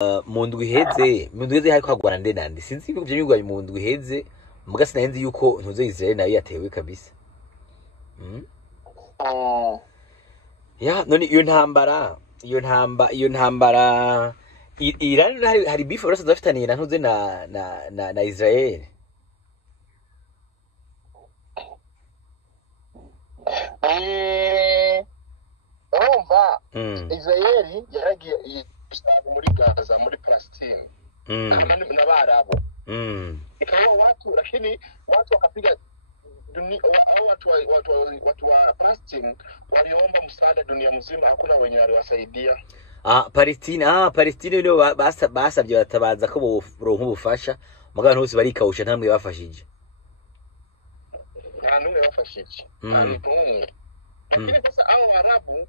mu ndwi iheze hariko hagwana nde nande sinzi ibyo bigwaye mu ndwi iheze muga sinenzi yuko ntuze Israel nayo yatewe kabisa. Ya none iyo ntambara Iran hari beef rasa dafitaniye na ntuze na Israel. Urumva Israel yaragiye usanga muri Gaza muri Palestine n'Abarabu ikawa watu lakini watu wakapiga watu wa Palestine waliomba msaada dunia mzima, hakuna wenye waliwasaidia. Palestine ndio basabye batabaza ko boronka ubufasha mugabo ntose barikawusha ntamwe bafashije. Nta numwe bafashije. Lakini sasa hao Arabu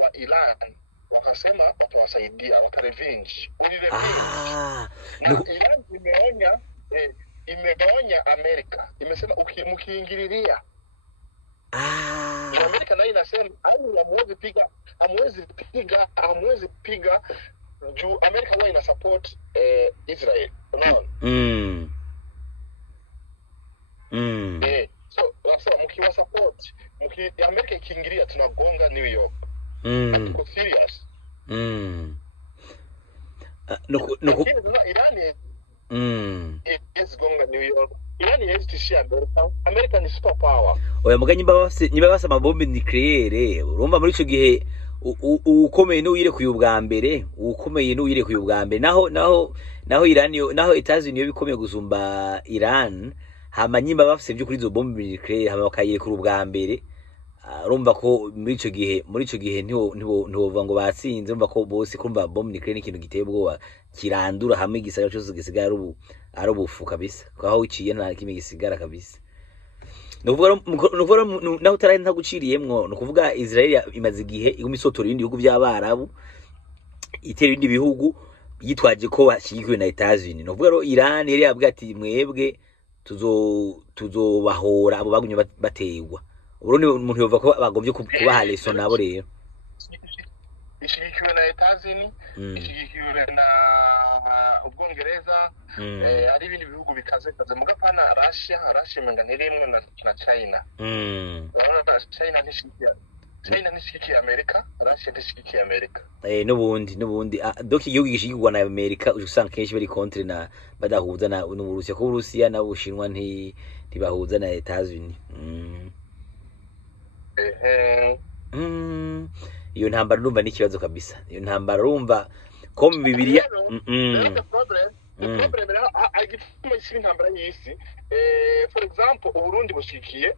wa Iran wakasema watawasaidia, watarevenge. Iran imeonya Amerika. Imesema mkiingililia Amerika nayo inasema hamwezi piga juu Amerika huwa ina support Israel. Unaona? So mkiwa support Amerika ikiingilia tunagonga New York. Tuko serious. Iran is gonga New York. Iran is tishia Amerika. America ni super power. Oya muga nyimba basa mabombe nucleaire. Urumva muri ico gihe ukomeye n'uyire kuyubwa mbere, naho Iran naho itazi niyo bikomeye gusumba Iran. Hama nyimba bafise byo kuri zo bombe nucleaire hama bakayire kuri ubwa mbere. Urumva ko muri ico gihe ntiwovuga ngo batsinze, urumva ko bose kumva bombe nucleaire n'ikintu giteye ubwoba kirandura hamwe igisagara cyose gisigara ari ubufu kabisa, kwaho uciye nta kimwe gisigara kabisa. Nuvuga naho utaraye ntaguciriyemwo, nukuvuga Israel imaze igihe igumisotora ibindi bihugu by'Abarabu, itera ibindi bihugu yitwaje ko bashigikiwe na Etats-Unis. Nuvuga ro Iran yari yabwiye ati mwebwe tuzobahora abo bagumye bategwa. Uburundi umuntu yova ko bagombye kubaha leson nabo rero. Ishigikiwe na Etats-Unis, ishigikiwe na Ubwongereza, ari ibindi bihugu bikaze mugapana Russia menga ntirimwe na China. China nishigikiye Amerika, Russia nishigikiye Amerika. Nubundi doki igihugu gishigirwa na Amerika usanga kenshi bari contre na badahuza na n'Uburusiya, ko Uburusiya na Bushinwa ntibahuza na Etats-Unis. Iyo ntambara urumva n'ikibazo kabisa. Iyo ntambara urumva ko mu Bibiliya problem agituma isi ntambara y'isi. For example Uburundi bushikiye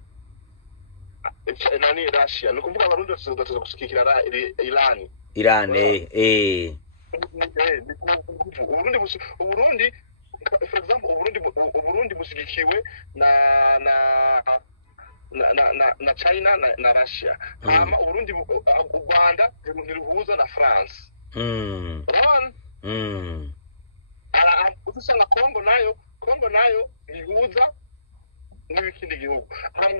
nani Russia, no kuvuga Abarundi batoza gushikira Iran. Uburundi for example Uburundi bushikiwe na China na Russia. Uburundi u Rwanda ntiruhuza na France. Usanga Kongo nayo ihuza n'ibikindi gihugu.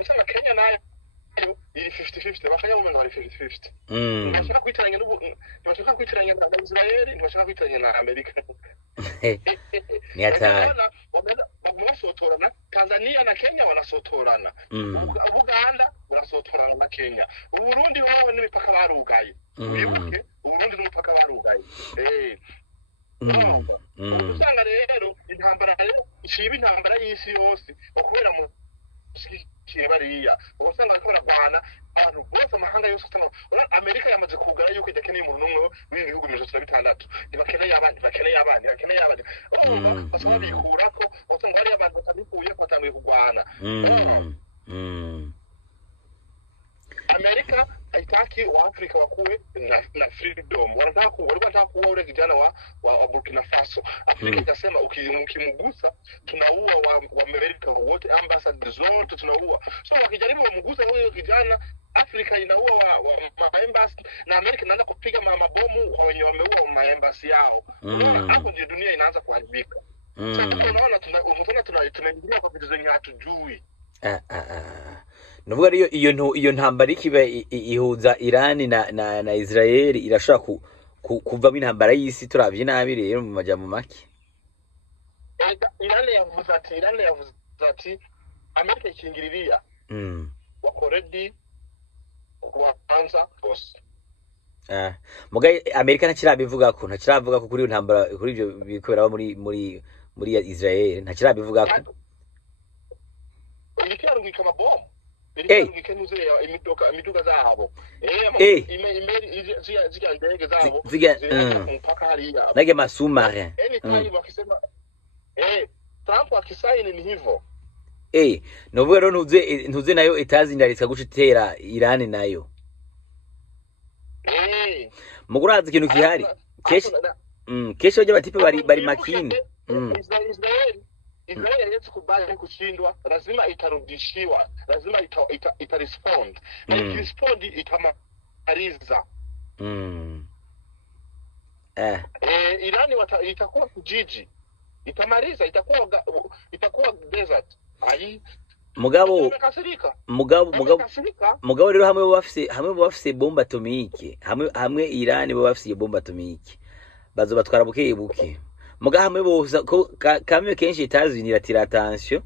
Usanga Kenya nayo iri 50-50, bakanya mu ngari 50-50. Bashaka kwitiranya na Israel, bashaka kwitiranya na Amerika. Ni hatari. Wanasotorana, Tanzania na Kenya wanasotorana. Uganda wanasotorana na Kenya. Uburundi wao n'imipaka barugaye. Wibuke Uburundi n'imipaka barugaye. Usanga rero intambara y'isi yose okubera mu bariya usanga ariko baragwana abantu bose amahanga yose usanga Amerika yamaze kugara yuko idakeneye umuntu umwe w'ibihugu 136 bakeneye abandi basaba bikurako usanga hari abantu batabikuye batangiye kugwana. Amerika haitaki wa Afrika wakuwe na freedom. Wanataka kuwa ule kijana wa Burkina Faso. Afrika ikasema ukimugusa tunaua wa Amerika wote, ambassadors zote tunaua. So wakijaribu wamugusa huyo kijana, Afrika inaua wa embassy na Amerika inaanza kupiga mabomu kwa wenye wameua wa embassy yao. Hapo ndio dunia inaanza kuharibika. Sasa tunaona tunaingia kwa vitu zenye hatujui. nuvuga ariyo iyo ntambara ikiba ihuza Iran na Israel irashaka kuvamo intambara y'isi turavye nabi rero mu majambo make. Iran yavuze ati Amerika ikingiririya wakoredi kubanza bose. Mugaye Amerika ntakirabivuga ko kuri iyo ntambara kuri ivyo bikorera muri Israel ntakirabivuga ko ikirarungika amabomu ikirarungika nuzeya imiduga zabo ziriya ndege zabo ziriya kumupaka hariya nage masumare wakisema Trump akisaini ni hivyo novuga rero ntuze nayo itazindaritsa guca itera Iran nayo muguraza ikintu kihari kesho bajya batipe bari makini Israeli haiwezi kubali kushindwa, lazima itarudishiwa, lazima itarespond. Na ikirespond itamaliza. Irani itakuwa kijiji. Itamaliza, itakuwa desert. Mugabo rero hamwe bafise bomba atomike, hamwe Irani bo bafise bomba atomike. Bazo batwara buke. Muga hamwe boza ko kamwe kenshi itazinira tira attention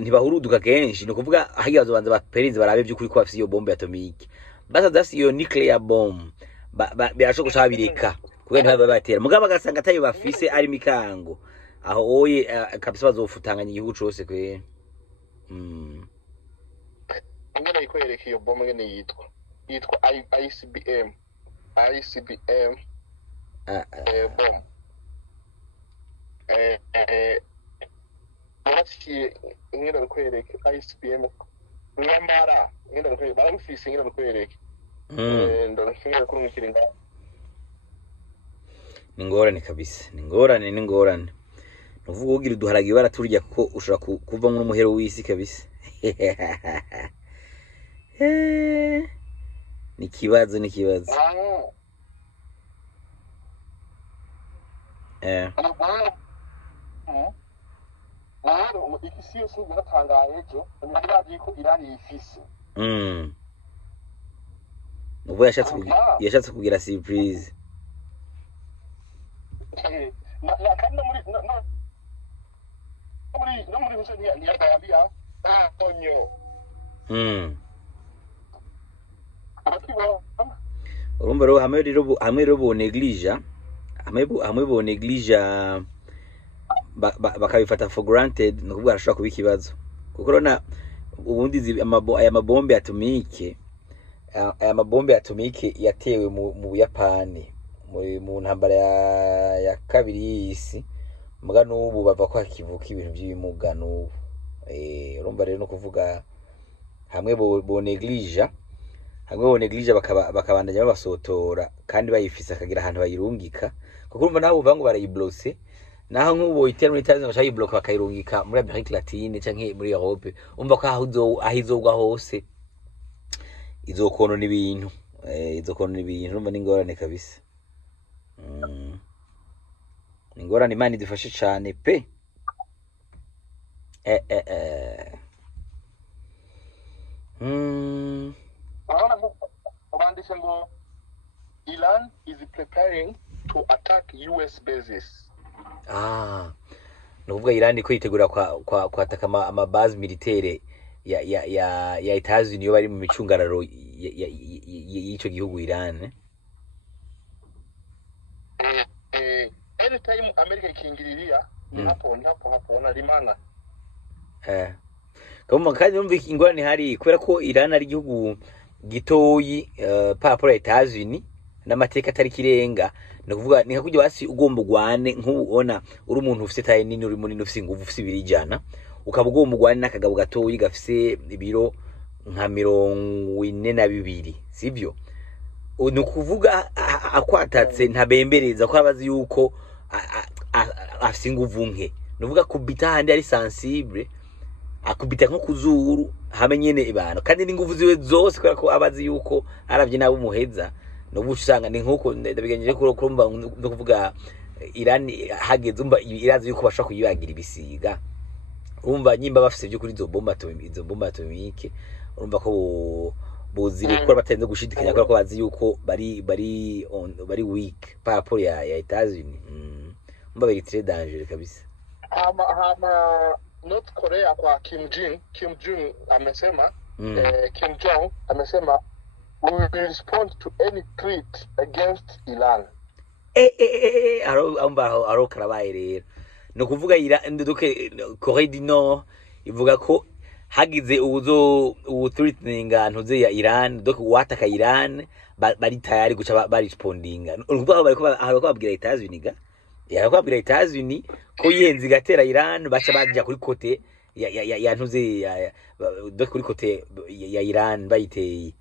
ntibahuruduka kenshi no kuvuga ahiyazo banza baperinze barabe byukuri ko bafise iyo bombe atomike basa dasi iyo nuclear bomb birasho gushabireka kubera ntaba batera muga bagasanga atayo bafise ari mikango aho oye kabisa bazofutanganya igihugu cose kwe ngene ikwereka iyo bombe ngene yitwa ICBM bomb Wasi ingenda rukwereke ICBM ngambara ingenda rukwereke barufise ingenda rukwereke ndorashobora kurumukira ngorane kabisa ngorane nuvuga ugira duharage baraturya kuko ushobora kuva mu muhero w'isi kabisa ni kibazo ikisi yose yaratangaye ejo ntibazi ko Irani ifise ubu yashatse kugira surprise kandi muri hose ntiyagambia onyo urumva rero hamwe rero bo neglige bakabifata for granted no kuvuga arashaka kuba ikibazo kuko rona ubundi aya mabombe atomike yatewe mu Buyapani mu ntambara ya kabiri y'isi muga n'ubu bava ko hakivuka ibintu by'ibimuga n'ubu urumva rero no kuvuga hamwe bo neglige bakabandanya babasotora kandi bayifise akagira ahantu bayirungika kuko urumva nabo uvuga ngo barayiblose naho nk'ubu itera muri tazi bashaka yibloka bakayirungika muri Amerika Latine canke muri Europe umva ko ahizogwa hose izokonona ibintu urumva n'ingorane kabisa ingorane Imana idufashe cyane pe Iran is preparing to attack US bases. Nuvuga Iran ko yitegura kwataka amabase militaire ya Etazi niyo bari mu micungararo y'ico gihugu Iran. Anytime America ikingiriria hapo na rimana. Kama kandi numva ingorane hari kubera ko Iran ari igihugu gitoyi papura Etazi n'amateka atari kirenga no kuvuga ni hakujya basi ugomba gwane nk'ubona uri umuntu ufite taye nini uri munini ufite ingufu ufite ibirijana ukaba ugomba gwane nakagabo gatoyi gafise ibiro nka 42 sivyo no kuvuga akwatatse ntabembereza ko abazi yuko afise ingufu nke no kuvuga kubita handi ari sensible akubita nko kuzuru hamenyene ibano kandi n'ingufu ziwe zose kubera ko abazi yuko aravye nabo muheza no busanga ni nkuko ndabigenjeje kurumva no kuvuga Iran hageze umba irazi yuko bashaka kuyibagira ibisiga umva nyimba bafise byo kuri izo bomba atomike urumva ko buzire ko batenze gushidikanya ko bazi yuko bari weak par rapport ya Etats-Unis. Mba bari très dangereux kabisa. Hama North Korea kwa Kim Jong amesema Kim Jong amesema we will respond to any threat against Iran. Aro karabaye rero no kuvuga Korea du Nord ivuga ko hagize threateninga ntuze ya Iran wataka Iran bari tayari guca bari respondinga urumva bariko babwira Etats-Unis babwira Etats-Unis ko yenzi gatera Iran baca bajya kuri kote ya ntuze kuri kote ya Iran bayiteye.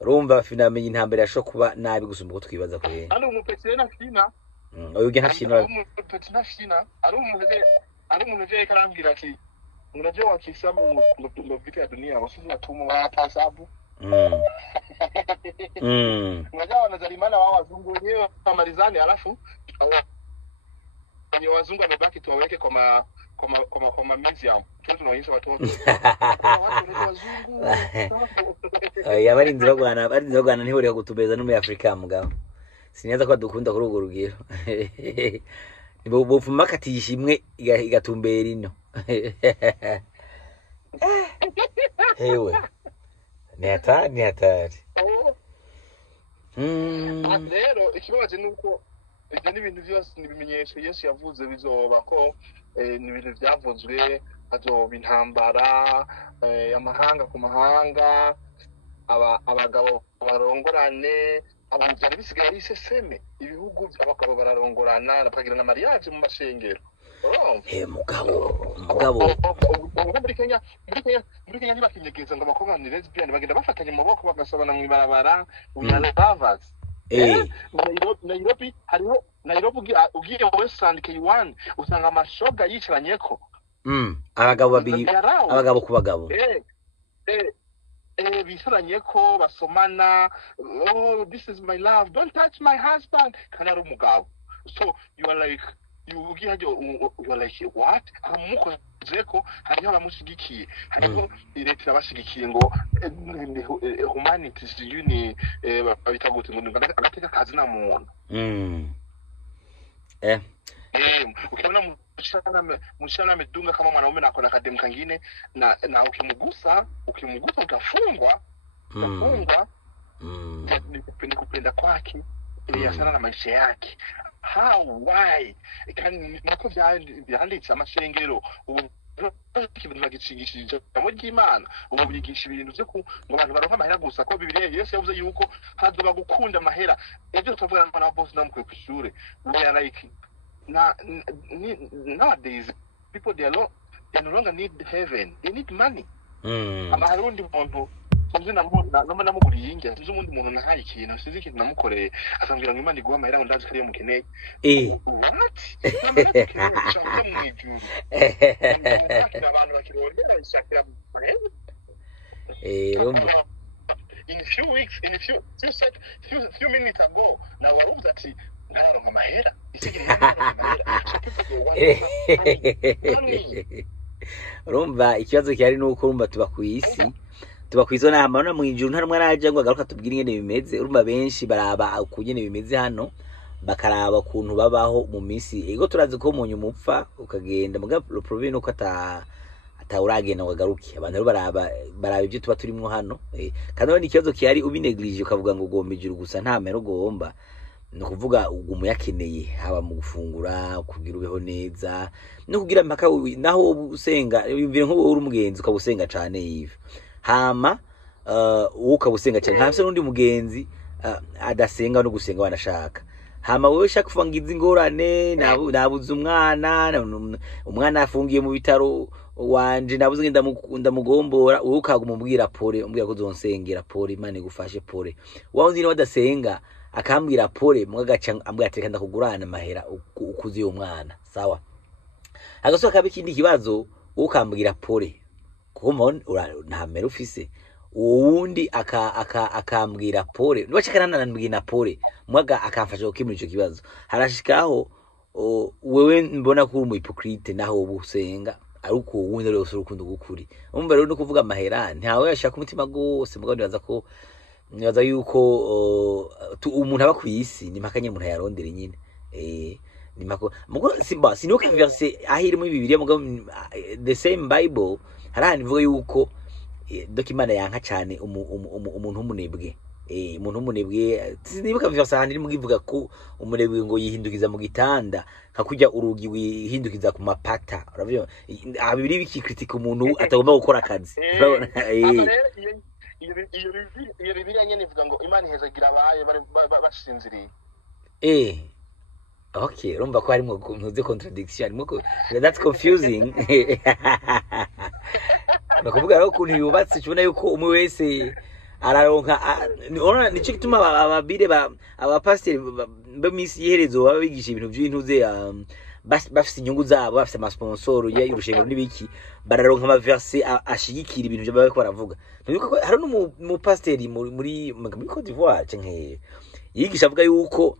Urumva finamenye intambere yasho kuba nabi gusumba ko twibaza ko ari umupetire na China oyo nta China umupetire na China ari umuntu je karambira ati unajua wakisema ndo vitu ya dunia wasisi watumu wa sababu unajua wanazalimana wao wazungu wenyewe wamalizane alafu wenye wazungu wamebaki tuwaweke kwa museum tunaonyesha watoto ya bari nzirogwana ntihuriye gutubeza no muri Afrika mugabo sineza ko dukunda kuri ugo rugero nibo bufuma katisha imwe igatumbera ino hewe ni hatari rero ikibazo nuko ibyo n'ibintu byose nibimenyesha Yesu yavuze bizoba ko ni ibintu byavuzwe azoba intambara amahanga ku mahanga abagabo barongorane abantu byari bisigaye ari iseseme ibihugu by'abagabo bararongorana bakagira na mariage mu mashengero mugabo muri Kenya ntibakinyegeza ngo abakobwa ni lesbian bagenda bafatanye mu maboko bagasabana mu ibarabara unalavazi Nairobi ugiye Westland K1 usanga amashoga yicaranyeko abagabo babiri abagabo ku bagabo bicaranyeko basomana oh this is my love don't touch my husband kana ari umugabo so you are like you are like what amukozeko hariho abamushigikiye hariho leta abashigikiye ngo humanity uni babitagute ngo agateka kazi na muntu ukiona mshana medunga kama mwanaume na akona kadem kangine na ukimugusa utafungwa ni kupenda kwake ya sana na maisha yake why nako byanditse amashengero ibintu bagicigishije mu ry'Imana ubu bigisha ibintu byo ngo abantu baronka amahera gusa ko Bibiliya Yesu yavuze yuko hazoba gukunda amahera ibyo tuvuga na boss namukwe ku ishure we are like nowadays people they no longer need heaven, they need money. Amaharundi muntu sinzi namuguriye inge sinzi umuntu muntu nahaye ikintu sinzi ikintu namukoreye asambira ngo Imana iguha amahera ngo ndazi kariye mukeneye what namara mu ijuru abantu bakirondera ishakira amahera in a few minutes ago na waruza ati ntaronka amahera urumva ikibazo cyari nuko urumva tuba kwizo nama no mu ijuru nta rumwe araje ngo agaruka tubwire ingene bimeze urumva benshi baraba ukugene bimeze hano bakaraba ukuntu babaho mu minsi ego turazi ko umunyu mupfa ukagenda mugabo province uko atawuragenda wagaruke abantu baraba ibyo tuba turimo hano kandi ni ikibazo cyari ubineglige ukavuga ngo ugomba ijuru gusa nta mero ugomba no kuvuga ugumu yakeneye haba mu gufungura kugira ubeho neza no kugira mpaka naho usenga yumvire nko uri umugenzi ukabusenga cyane yive hama ukabusenga cyane hafise n'undi mugenzi adasenga no gusenga wanashaka hama wewe shaka kufangiza ingorane nabuze umwana afungiye mu bitaro wanje nabuze ndamugombora wowe ukagumubwira pole umbwira ko uzonsengera pole Imana igufashe pole waho nzi wadasenga akambwira pole mwagaca ambwira ati kanda kugurana mahera ukuzi uyo mwana sawa agasoka kabikindi kibazo ukambwira pole kuko nta mero ufise uwundi akambwira pole nibacakana nanambwira pole mwaga akamfasha gukemura ico kibazo harashikaho wewe mbona ko uri mu hypocrite naho ubusenga ari uko wundi rero urukundo gukuri umva rero no kuvuga amahera ntawe yashaka umutima gose mugabo nibaza yuko umuntu aba kwisi ni mpaka nyine umuntu yarondera nyine ni mpaka mugo simba sinibuka verse ahiri muri Bibiliya mugabo the same Bible harahani ivuga yuko dokimana yanka cyane umuntu umunebwe umuntu umunebwe sinibuka verse ahandi irimo ivuga ko umunebwe ngo yihindukiza mu gitanda hakujya urugi wihindukiza ku mapata urabyo Bibiliya bikikritika umuntu atagomba gukora akazi urabona iyo Bibiliya nyene ivuga ngo Imana ihezagira abaye basinziriye okay urumva ko harimo ntuze contradiction harimo that's confusing bakuvuga rero ukuntu yubatse cyubona yuko umwe wese araronka ona nico gituma ababire abapasiteri b'imisi yiherezo baba bigisha ibintu by'intuze bafise inyungu zabo bafise amasponsor y'urushengero n'ibiki bararonka ama verse ashigikira ibintu byo bariko baravuga nuko hari no pasiteri muri Côte d'Ivoire canke yigisha avuga yuko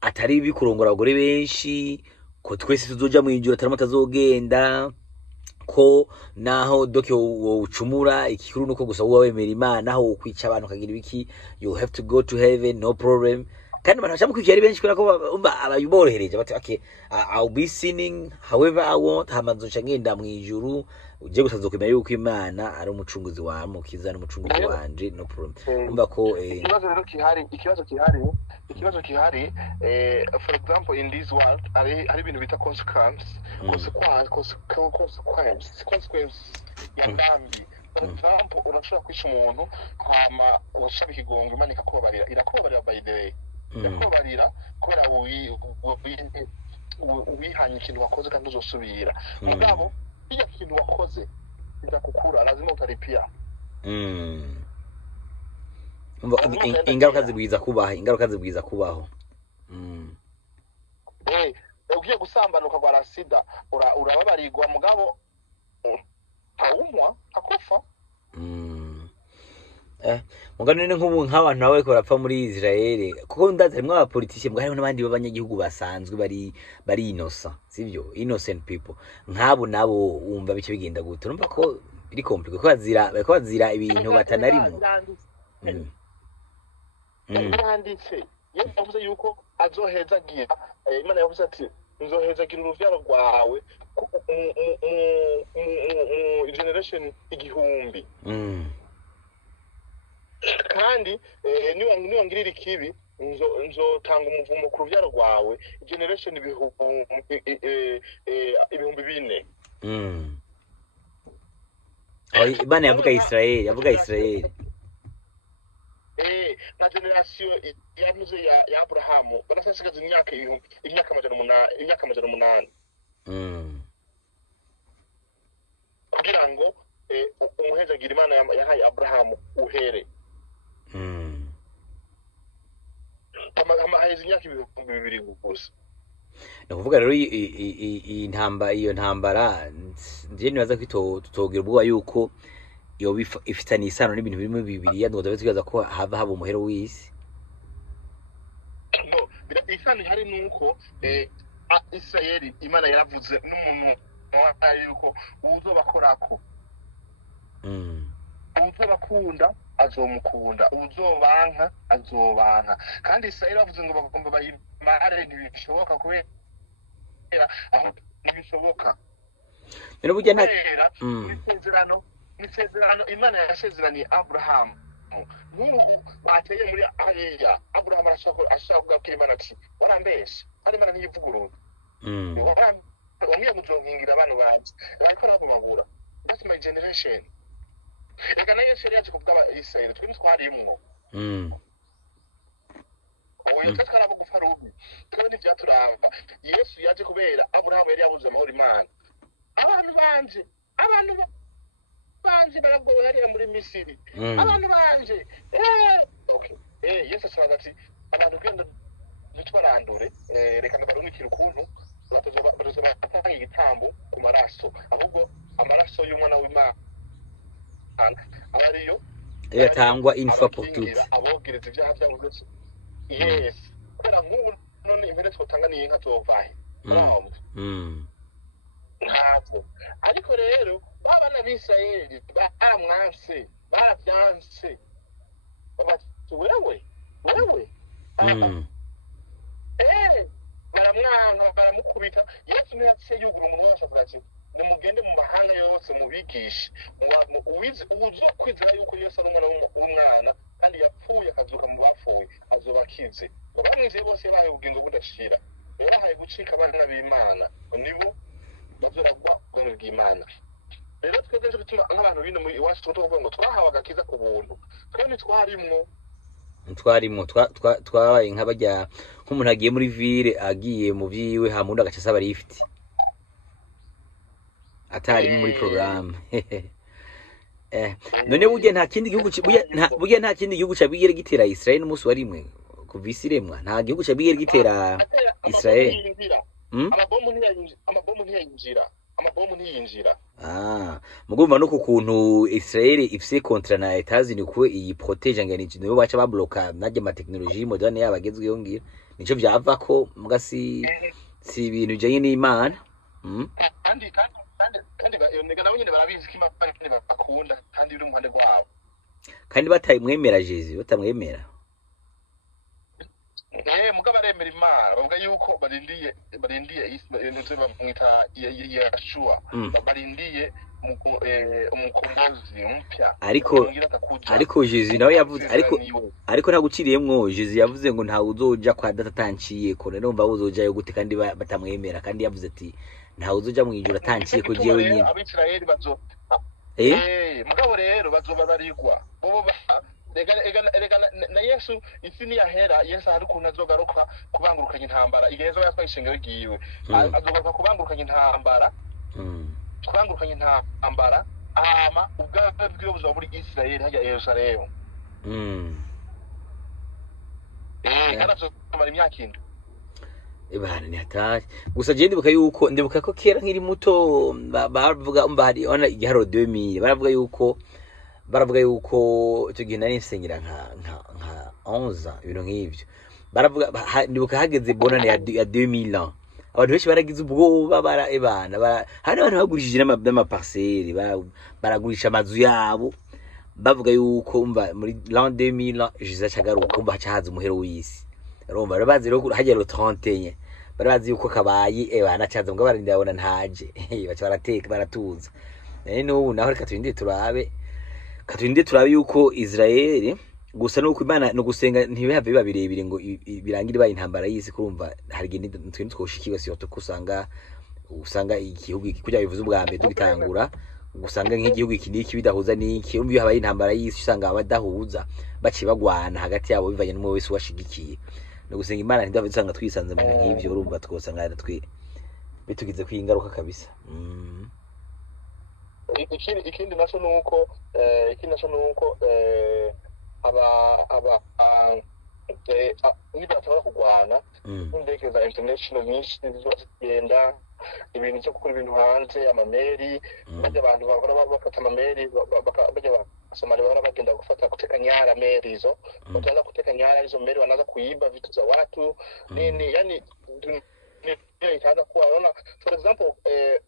atari bikurongora abagore benshi ko twese tuzoja mu ijuru atarimo tazogenda ko naho doke ucumura ikikuru nuko gusa uwa wemera Imana aho ukwica abantu kagira ibiki you have to go to heaven no problem kandi abantu bacha mukwiye ari benshi kubera ko abayuborohereje bati okay I'll be sinning however I want hamazoca ngenda mu ijuru uje gusazokemera yuko Imana ari umucunguzi wa mukiza n'umucunguzi wanje no problem umva ko ikibazo rero kihari for example in this world hari ibintu bita consequence ya dambi for example urashobora kwisha umuntu hama urashaka ikigongo Imana ikakubabarira irakubabarira by the way irakubabarira kubera wihanye ikintu wakoze kandi uzosubira mugabo iyo kintu wakoze bizakukura lazima utaripia ingaruka zibwiza kubaho ugiye gusambana ukagwara sida urababarirwa mugabo awumwa akofa mugabo none nk'abantu nawe ko barapfa muri Israel kuko ndazi harimo abapoliticiens mugabo harimo n'abandi b'abanyagihugu basanzwe bari innocent people nk'abo nabo wumva bice bigenda gute urumva ko biri compliqué ko bazira ibintu batanarimo yaranditse yavuze yuko azohezagira Imana yavuze ati nzohezagira uruvyaro rwawe mu generation igihumbi kandi niwangirira ikibi nzotanga umuvumo ku ruvyaro rwawe generation ibihumbi bine Imana yavuga Israel na generation yavuze ya Abrahamu barasasigaza imyaka amajana umunani kugira ngo umuhezagira Imana yahaye Abrahamu uhere haheze imyaka 200 gusa no kuvuga rero iyo ntambara nje nibaza ko tutogira ubwoba yuko yo ifitanye isano n'ibintu birimo Bibiliya ngo tugaza ko haba umuhero w'isi no isano hari nuko Israeli Imana yaravuze n'umuntu yuko uzobakorako uzobakunda azomukunda uzobanka azobanka kandi Israeli bavuze ngo bagomba bayimare ntibishoboka kubera aho ntibishoboka rero burya nta isezerano Imana yasezeraniye Abraham nk'ubu bateye muri Areya Abraham ashaka ko Imana ati warambeshe ari Imana ntiyivuguruza wamwiye mujongingira abantu banje bariko nagumagura that's my generation reka nayo Yesu yaje kuvuga Israel twimwe twarimwo oya twakarabu gufarubi twebwe n'ivyaturamba Yesu yaje kubera Abraham yari yabuze amahoro Imana abantu banje baragoye hariya muri Misiri abantu banje okay Yesu asanga ati abantu genda bitwarandure reka ndabarumikira ukuntu batanga igitambo ku maraso ahubwo amaraso y'umwana w'Imana abariyo yatangwa infa pour toutes abogereza ibyaha byabo byose yes kubera nk'ubu none impene twotanga ni inka tovahe ntabwo. Ariko rero b'abana b'Isirayeli baramwanse, baravyanse, babati wewe baramwanka, baramukubita. Yesu ntiyaciye yugura umuntu wese avuga ati nimugende mu mahanga yose mubigishe, uzokwizera yuko Yesu ari umwana w'umwana kandi yapfuye akazuka mu bapfuye azoba akize. Bamwizeye bose bahaye ubugingo budashira, rero bahaye gucika abana b'Imana, nibo bazoragwa ubwami bw'Imana. Rero twebwe nje bituma nk'abantu bino muri iwacu tuvuga ngo twahawe agakiza ku buntu, twebwe twabaye nk'abajya nk'umuntu agiye muri ville agiye mu vyiwe hamundi agaca asaba lift atari muri programme. None burya nta kindi gihugu burya nta kindi gihugu cabigere gitera Israel n'umunsi wa rimwe kuva isi iremwa, nta gihugu cabigere gitera Israel. Amabomu ntiyinjira. Mugomba no kukuntu Israel ifise kontra na Etats-Unis ko iyi protege ngani nibo baca babloka najye ma technologie moderne yabagezweho ngira nico byava ko mugasi si ibintu bijanye n'Imana. kandi nabo nyine barabizi ko Imana bakunda kandi iri mu ruhande rwabo, kandi batayimwemera Jesu, batamwemera. Mugabo baremera Imana, bavuga yuko barindiye ibintu bamwita Yeshua, barindiye umukombozi mpya. Ariko Jesu nawe yavuze, ariko nta guciriyemwo. Jesu yavuze ngo nta uzoja kwa data tanciye ko, none umva uzojayo gute kandi batamwemera, kandi yavuze ati nta uzoja mu ijuru tanciye ko jewe nyine. Abisirayeli mugabo rero bazobabarirwa bobo Ega na Yesu isi ni yahera. Yesu hari ukuntu azogaruka kubangurukanya intambara igihe zo yatwaye ishengero giwe, azogaruka kubangurukanya intambara ama ubwabo bwiwe buzaba muri Israel hajya Yerusalemu. Kandi azomara imyaka indwi. Ibana ni hatari. Gusa je ndibuka ko kera nkiri muto bavuga hari ona igiharo 2000 baravuga yuko icyo gihe nari nsengera nka 11 ibintu nk'ivyo. Baravuga ndibuka hageze bonane ya 2000 ans abantu benshi baragize ubwoba hari abantu bagurishije n'amaparcelle baragurisha amazu yabo bavuga yuko umva muri l'an 2000 Jesus acagaruka umva hacahaza umuhero w'isi. Urumva barabazi rero hagera 31 barabazi yuko kabaye nacaza ngo barinde abona ntaje baca barateka baratuza. N'ubu naho reka turinde turabe yuko Israel gusa nuko Imana no gusenga ntibihave biba birebire ngo birangire baye intambara y'isi. Kurumva hari gende twintu twoshikirwa siyo usanga igihugu kujya bivuze ubwa mbere tugitangura gusanga nk'igihugu iki bidahuza n'iki, umva habaye intambara y'isi usanga abadahuza baci bagwana hagati yabo bivanye n'umwe wese washigikiye. No gusenga Imana ntidave dusanga twisanze mu nk'ivyo, urumva twosanga bitugize kwingaruka kabisa. Ikindi naco nuko nibatara kugwana indege za international nyinshi zigenda ibintu cyo gukora ibintu hanze amameri, bajya abantu bakora bafata amameri bajya Somali bagenda guteka nyara meri hizo, wataanza kuteka nyara hizo meri wanaanza kuiba vitu za watu nini, yani itaanza kuwa unaona. For example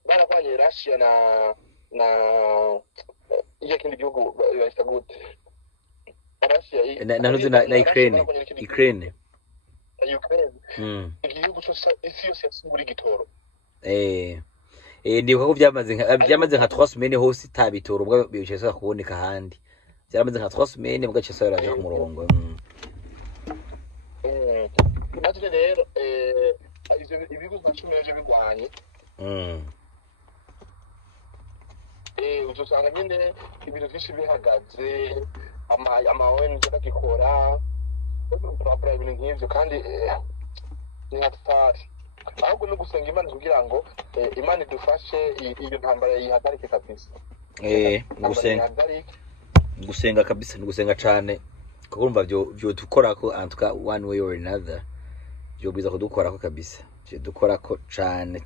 bana kwanye Russia na hiyo kindi gihugu ya good Russia na Ukraine igihugu cyose isi yose yasubura igitoro. Ndibuka ko byamaze nka 3 semaines hose tabitoro ubwo biceza kuboneka handi, byamaze nka 3 semaines ubwo cyese yaraje ku murongo. Imagine rero ibihugu nka 10 yaje bigwanye uzosanga nyine ibintu byinshi bihagaze, ama ONG bakikora urabura ibintu nk'ivyo, kandi ni hatari. Ahubwo no gusenga Imana kugira ngo Imana idufashe iyo ntambara yihagarike kabisa. Gusenga kabisa, gusenga cyane kuko urumva byo dukora ko antuka one way or another byo biza kudukora ko kabisa, byo dukora ko cyane.